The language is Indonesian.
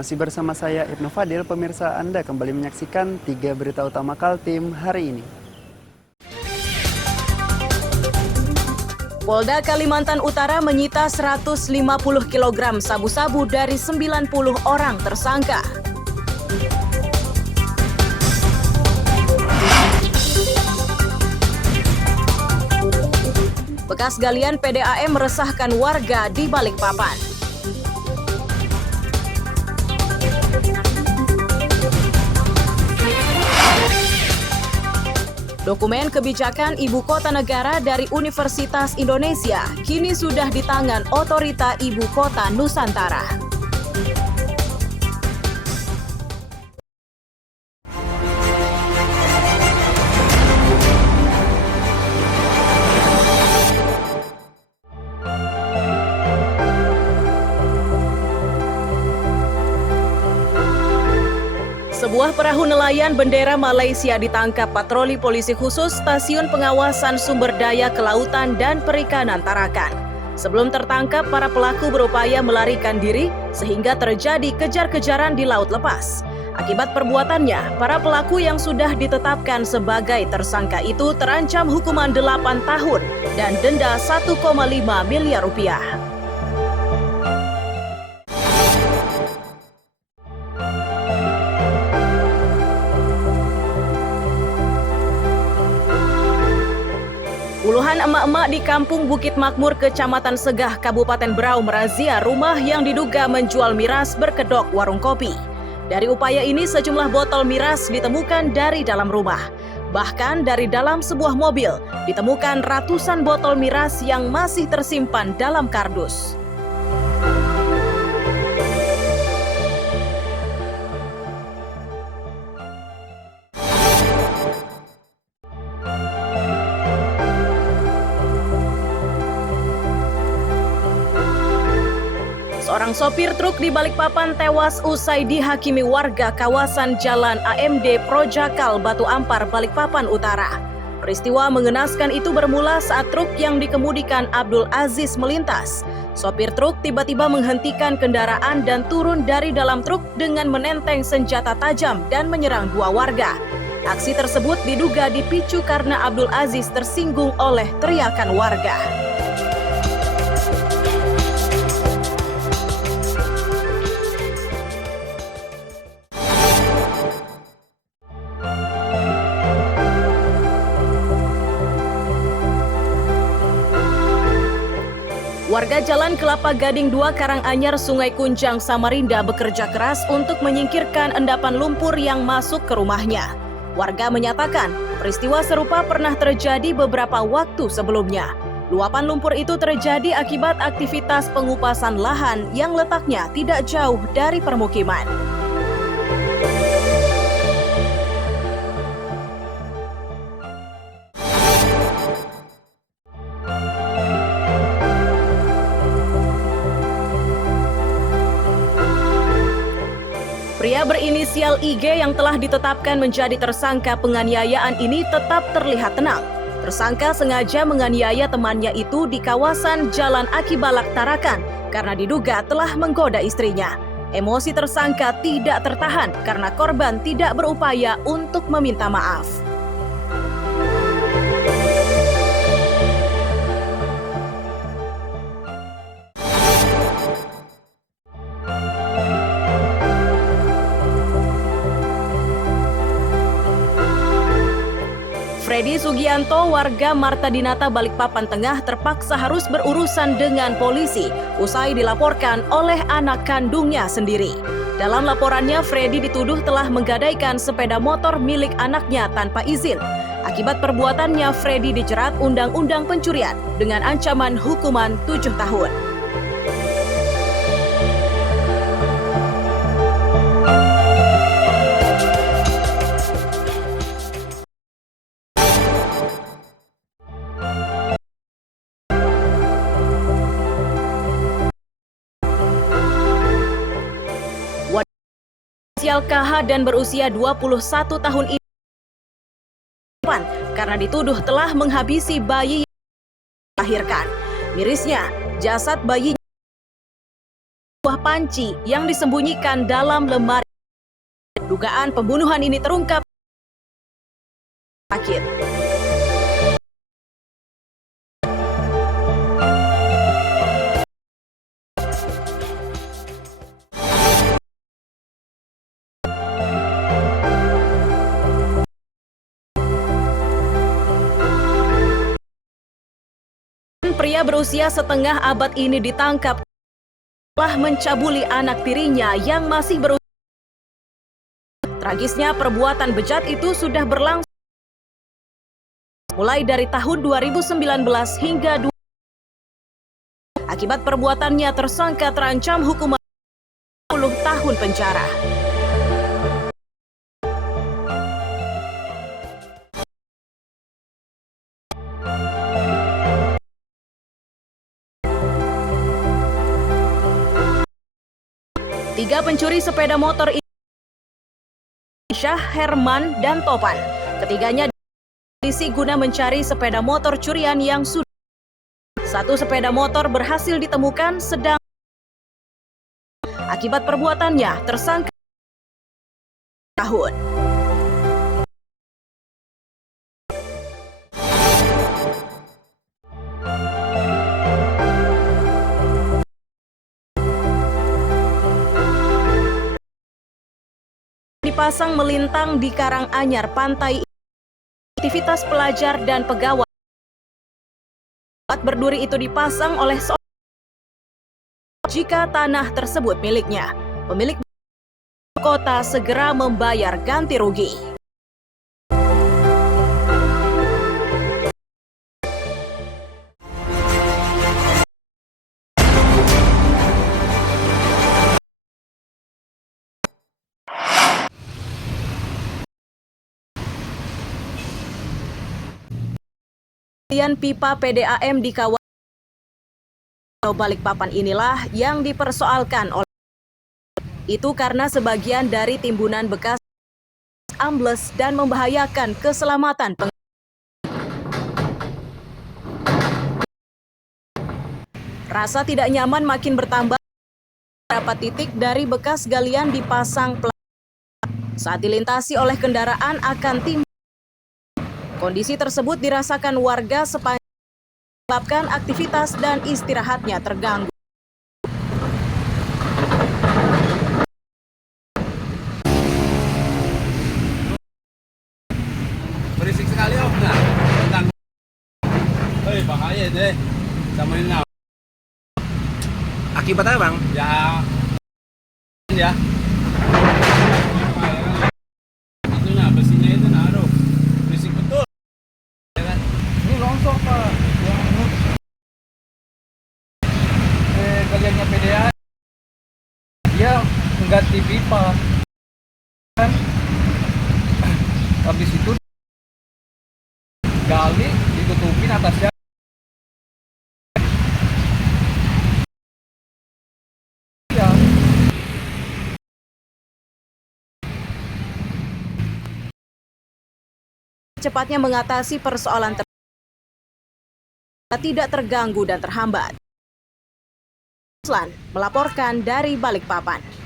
Masih bersama saya Ibnu Fadil, pemirsa Anda kembali menyaksikan 3 berita utama Kaltim hari ini. Polda Kalimantan Utara menyita 150 kg sabu-sabu dari 90 orang tersangka. Bekas galian PDAM meresahkan warga di Balikpapan. Dokumen kebijakan Ibu Kota Negara dari Universitas Indonesia kini sudah di tangan Otorita Ibu Kota Nusantara. Sebuah perahu nelayan bendera Malaysia ditangkap patroli polisi khusus Stasiun Pengawasan Sumber Daya Kelautan dan Perikanan Tarakan. Sebelum tertangkap, para pelaku berupaya melarikan diri sehingga terjadi kejar-kejaran di laut lepas. Akibat perbuatannya, para pelaku yang sudah ditetapkan sebagai tersangka itu terancam hukuman 8 tahun dan denda 1,5 miliar rupiah. Puluhan emak-emak di Kampung Bukit Makmur, Kecamatan Segah, Kabupaten Berau merazia rumah yang diduga menjual miras berkedok warung kopi. Dari upaya ini, sejumlah botol miras ditemukan dari dalam rumah. Bahkan dari dalam sebuah mobil, ditemukan ratusan botol miras yang masih tersimpan dalam kardus. Seorang sopir truk di Balikpapan tewas usai dihakimi warga kawasan Jalan AMD Projakal, Batu Ampar, Balikpapan Utara. Peristiwa mengenaskan itu bermula saat truk yang dikemudikan Abdul Aziz melintas. Sopir truk tiba-tiba menghentikan kendaraan dan turun dari dalam truk dengan menenteng senjata tajam dan menyerang 2 warga. Aksi tersebut diduga dipicu karena Abdul Aziz tersinggung oleh teriakan warga. Warga Jalan Kelapa Gading 2 Karanganyar, Sungai Kunjang, Samarinda bekerja keras untuk menyingkirkan endapan lumpur yang masuk ke rumahnya. Warga menyatakan peristiwa serupa pernah terjadi beberapa waktu sebelumnya. Luapan lumpur itu terjadi akibat aktivitas pengupasan lahan yang letaknya tidak jauh dari permukiman. Pria berinisial IG yang telah ditetapkan menjadi tersangka penganiayaan ini tetap terlihat tenang. Tersangka sengaja menganiaya temannya itu di kawasan Jalan Aki Balak, Tarakan karena diduga telah menggoda istrinya. Emosi tersangka tidak tertahan karena korban tidak berupaya untuk meminta maaf. Freddy Sugianto, warga Marta Dinata, Balikpapan Tengah, terpaksa harus berurusan dengan polisi usai dilaporkan oleh anak kandungnya sendiri. Dalam laporannya, Freddy dituduh telah menggadaikan sepeda motor milik anaknya tanpa izin. Akibat perbuatannya, Freddy dijerat Undang-Undang Pencurian dengan ancaman hukuman 7 tahun. Inisial KH dan berusia 21 tahun ini karena dituduh telah menghabisi bayi yang dilahirkan. Mirisnya, jasad bayi buah panci yang disembunyikan dalam lemari. Dugaan pembunuhan ini terungkap sakit. Pria berusia setengah abad ini ditangkap telah mencabuli anak tirinya yang masih berusia. Tragisnya, perbuatan bejat itu sudah berlangsung mulai dari tahun 2019 hingga Akibat perbuatannya, tersangka terancam hukuman 10 tahun penjara. Tiga pencuri sepeda motor ini, Syah, Herman, dan Topan. Ketiganya polisi guna mencari sepeda motor curian yang sudah. Satu sepeda motor berhasil ditemukan, sedang akibat perbuatannya tersangka tahun. Dipasang melintang di Karanganyar, pantai. Aktivitas pelajar dan pegawai. Alat berduri itu dipasang oleh seorang jika tanah tersebut miliknya. Pemilik kota segera membayar ganti rugi. Pipa PDAM di kawasan Balikpapan inilah yang dipersoalkan oleh itu karena sebagian dari timbunan bekas ambles dan membahayakan keselamatan Rasa tidak nyaman makin bertambah. Beberapa titik dari bekas galian dipasang saat dilintasi oleh kendaraan akan timbul. Kondisi tersebut dirasakan warga sepanjang menyebabkan aktivitas dan istirahatnya terganggu. Berisik sekali om, nah, tentang, bahaya deh, sama ini. Akibat apa bang? Ya, itu nah besinya itu naruh, berisik betul. Ya kan? Ini longsor pak. Galiannya PDA, dia mengganti pipa. Kan? Habis itu gali, ditutupin atasnya. Cepatnya mengatasi persoalan tidak terganggu dan terhambat. Melaporkan dari Balikpapan.